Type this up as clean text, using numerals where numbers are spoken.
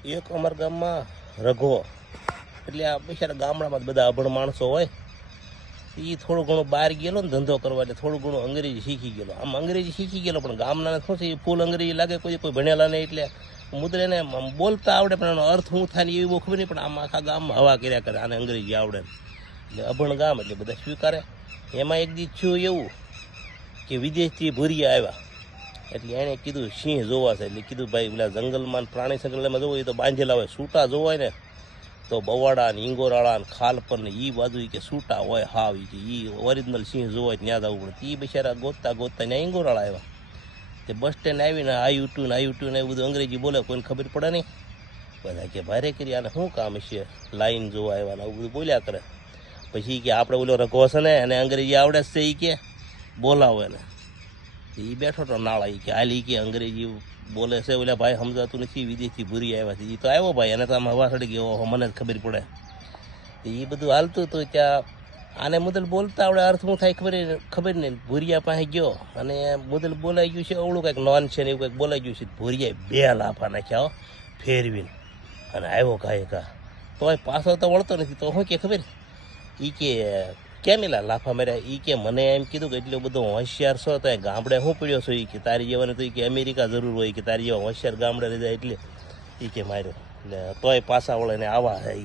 એક અમારા ગામમાં રઘો એટલે આ બિચારા ગામડામાં બધા અભણ માણસો હોય એ થોડું ઘણું બહાર ગયેલો ને ધંધો કરવા એટલે થોડું ઘણું અંગ્રેજી શીખી ગયેલો. આમ અંગ્રેજી શીખી ગયેલો પણ ગામના શું છે એ ફૂલ અંગ્રેજી લાગે, કોઈ ભણેલા નહીં એટલે મુદ્રેને બોલતા આવડે પણ એનો અર્થ શું થાય ને એવી બહુ ખબર નહીં. પણ આમ આખા ગામમાં હવા કર્યા કરે આને અંગ્રેજી આવડે એટલે અભણ ગામ એટલે બધા સ્વીકારે. એમાં એક દી થયું એવું કે વિદેશથી ભૂરિયા આવ્યા એટલે એણે કીધું સિંહ જોવા છે એટલે કીધું ભાઈ પેલા જંગલમાં પ્રાણી સંગ્રહાલયમાં જોવું એ તો બાંધેલા હોય, છૂટા જોવાય ને તો બવાડા ને ઈંગોરાળા ને ખાલપર ને એ બાજુ કે છૂટા હોય હાવ કે એ ઓરિજિનલ સિંહ જોવાય ત્યાં જવું પડે. એ બિચારા ગોતતા ત્યાં ઈંગોરાળા આવ્યા તે બસ સ્ટેન્ડ આવીને આયુ ને એવું બધું અંગ્રેજી બોલે, કોઈને ખબર પડે નહીં. બધા કે ભારે કરી આને શું કામ છે, લાઈન જોવા આવ્યા ને આવું બધું બોલ્યા કરે. પછી કે આપણે ઓલો રઘો છે ને એને અંગ્રેજી આવડે છે એ કે બોલાવે ને એ બેઠો તો નાળા કે હાલ કે અંગ્રેજી બોલે છે, ઓલા ભાઈ સમજાતું નથી, વિદેશથી ભૂરી આવ્યા છે. એ તો આવ્યો ભાઈ અને તો આમ હવા ચડી ગયો, મને જ ખબર પડે. એ બધું હાલતું હતું ત્યાં આને મુદલ બોલતા આવડે, અર્થ શું થાય ખબર નહીં. ભૂરિયા પાસે ગયો અને મુદલ બોલાઈ ગયું છે અવળું કંઈક નોન છે ને એવું કંઈક બોલાઈ ગયું છે. ભૂરિયાએ 2 લાફા નાખ્યા ફેરવીને અને આવ્યો કાંઈ તોય પાછો તો વળતો નથી. તો શું કે ખબર એ કે કેમ એલા લાફા માર્યા? એ કે મને એમ કીધું કે એટલો બધો હોશિયાર છો તો ગામડે શું પડ્યો છો? એ કે તારી જેવાને તો કે અમેરિકા જરૂર હોય કે તારી જેવા હોશિયાર ગામડે રહી જાય એટલે એ કે માર્યો. એટલે તોય પાછા વળે ને આવા એ